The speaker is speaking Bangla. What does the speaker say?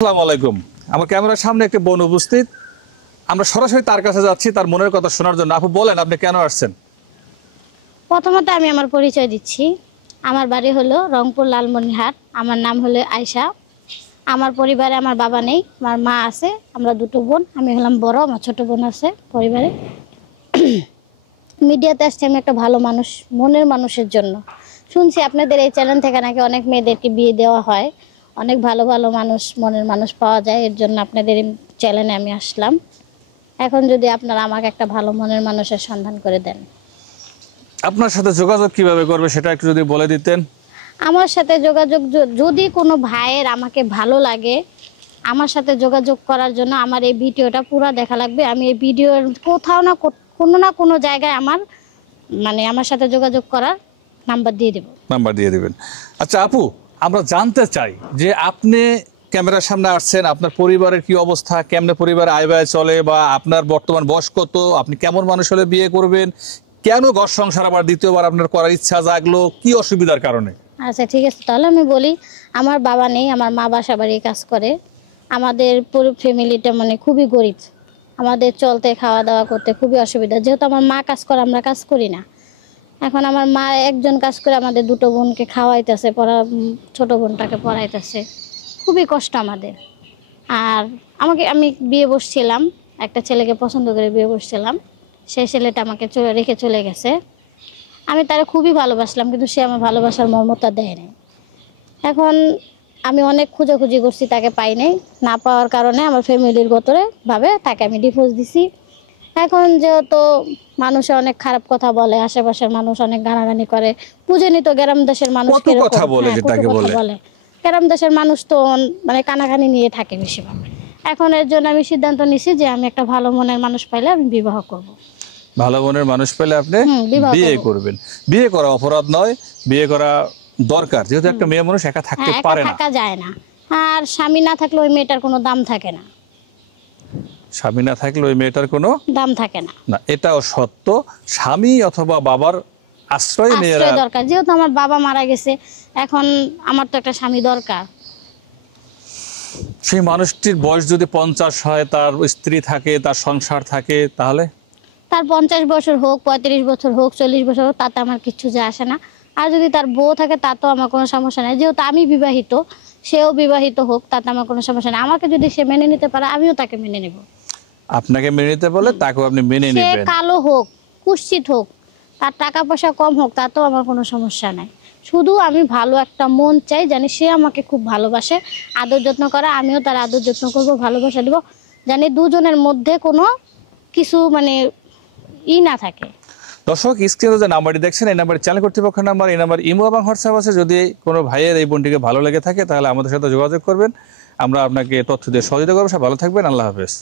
আসসালামু আলাইকুম। আমার ক্যামেরার সামনে একটা বোন উপস্থিত। আমরা সরাসরি তার কাছে যাচ্ছি তার মনের কথা শোনার জন্য। আপু বলেন আপনি কেন আসছেন? প্রথমত আমি আমার পরিচয় দিচ্ছি। আমার বাড়ি হলো রংপুর লালমনিরহাট। আমার নাম হলো আয়শা। আমার পরিবারে আমার বাবা নেই, আমার মা আছে। আমরা দুটো বোন, আমি হলাম বড়, আমার ছোট বোন আছে পরিবারে। মিডিয়াতে আসছি আমি একটা ভালো মানুষ, মনের মানুষের জন্য। শুনছি আপনাদের এই চ্যানেল থেকে নাকি অনেক মেয়েদেরকে বিয়ে দেওয়া হয়, অনেক ভালো ভালো মানুষ, মনের মানুষ পাওয়া যায়। এর জন্য আপনাদের এই চ্যানেলে আমি আসলাম। এখন যদি আপনারা আমাকে একটা ভালো মনের মানুষের সন্ধান করে দেন। আপনার সাথে যোগাযোগ কিভাবে করবে সেটা একটু যদি বলে দিতেন। আমার সাথে যোগাযোগ যদি কোনো ভাইয়ের আমাকে ভালো লাগে, আমার সাথে যোগাযোগ করার জন্য আমার এই ভিডিওটা পুরো দেখা লাগবে। আমি এই ভিডিওর কোথাও না কোনো জায়গায় আমার সাথে যোগাযোগ করার নাম্বার দিয়ে দেব। নাম্বার দিয়ে দিবেন। আচ্ছা আপু, আমরা জানতে চাই যে আপনি ক্যামেরার সামনে আসছেন, আপনার পরিবারের কি অবস্থা, কেমনে পরিবারে আয় ব্যয় চলে, বা আপনার বর্তমান বয়স কত, আপনি কেমন মানুষ হলে বিয়ে করবেন, কেন ঘর সংসার আবার দ্বিতীয়বার আপনার করার ইচ্ছা জাগলো, কি অসুবিধার কারণে? আচ্ছা ঠিক আছে, তাহলে আমি বলি। আমার বাবা নেই, আমার মা বাসা বাড়ি কাজ করে। আমাদের পুরো ফ্যামিলিটা খুবই গরিব। আমাদের চলতে খাওয়া দাওয়া করতে খুবই অসুবিধা, যেহেতু আমার মা কাজ করে, আমরা কাজ করি না। এখন আমার মা একজন কাজ করে আমাদের দুটো বোনকে খাওয়াইতেছে, ছোট বোনটাকে পড়াইতেছে। খুবই কষ্ট আমাদের। আর আমি বিয়ে বসছিলাম, একটা ছেলেকে পছন্দ করে বিয়ে বসছিলাম। সেই ছেলেটা আমাকে রেখে চলে গেছে। আমি তারা খুবই ভালোবাসলাম, কিন্তু সে আমার ভালোবাসার মর্মতা দেয় নাই। এখন আমি অনেক খোঁজাখুঁজি করছি, তাকে পাই নাই। না পাওয়ার কারণে আমার ফ্যামিলির ভাবে তাকে আমি ডিভোর্স দিছি। এখন যেহেতু মানুষে অনেক খারাপ কথা বলে, আশেপাশের মানুষ অনেক গানাগানি করে, বুঝেনি তো গ্রাম দেশের মানুষ কত কথা বলে, যেটাকে বলে গ্রাম দেশের মানুষ তো কানাকানি নিয়ে থাকে বেশিরভাগ। এখন এর জন্য আমি সিদ্ধান্ত নিছি যে আমি একটা ভালো মনের মানুষ পাইলে আমি বিবাহ করব। ভালো মনের মানুষ পেলে আপনি বিয়ে করবেন। বিয়ে করা অপরাধ নয়, বিয়ে করা দরকার, যেহেতু একটা মেয়ে মানুষ একা থাকতে পারে না, থাকা যায় না। আর স্বামী না থাকলে ওই মেয়েটার কোনো দাম থাকে না। স্বামী না থাকলে ওই মেয়েটার কোনো দাম থাকে না। না, এটাও সত্য। স্বামী অথবা বাবার আশ্রয় মেয়েরা দরকার, যেহেতু আমার বাবা মারা গেছে, এখন আমার তো একটা স্বামী দরকার। সেই মানুষটির বয়স যদি 50 হয়, তার স্ত্রী থাকে, তার সংসার থাকে, তাহলে তার 50 বছর হোক, 35 বছর হোক, 40 বছর হোক, তাতে আমার কিচ্ছু যায় আসে না। আর যদি তার বউ থাকে তাতেও আমার কোনো সমস্যা নেই, যেহেতু আমি বিবাহিত, সেও বিবাহিত হোক, তাতে আমার কোনো সমস্যা নেই। আমাকে যদি সে মেনে নিতে পারে, আমিও তাকে মেনে নেব। আপনাকে মেনে নিতে বলে তাকেও আপনি মেনে সে নেবেন। কালো হোক, কুৎসিত হোক, তার টাকা পয়সা কম হোক, তাতেও আমার কোনো সমস্যা নাই। শুধু আমি ভালো একটা মন চাই, জানি সে আমাকে খুব ভালোবাসে, আদর যত্ন করে, আমিও তার আদর যত্ন করবো, ভালোবাসা দেবো। জানি দুজনের মধ্যে কোনো কিছু না থাকে। দর্শক, স্ক্রিনে যে নাম্বারটি দেখছেন, এই নাম্বারে চ্যানেল কর্তৃপক্ষের নাম্বার, এই নাম্বার ইমো এবং হোয়াটসঅ্যাপ আছে। যদি কোনো ভাইয়ের এই বোনটিকে ভালো লেগে থাকে তাহলে আমাদের সাথে যোগাযোগ করবেন, আমরা আপনাকে তথ্য দিয়ে সহযোগিতা করবো। ভালো থাকবেন, আল্লাহ হাফেজ।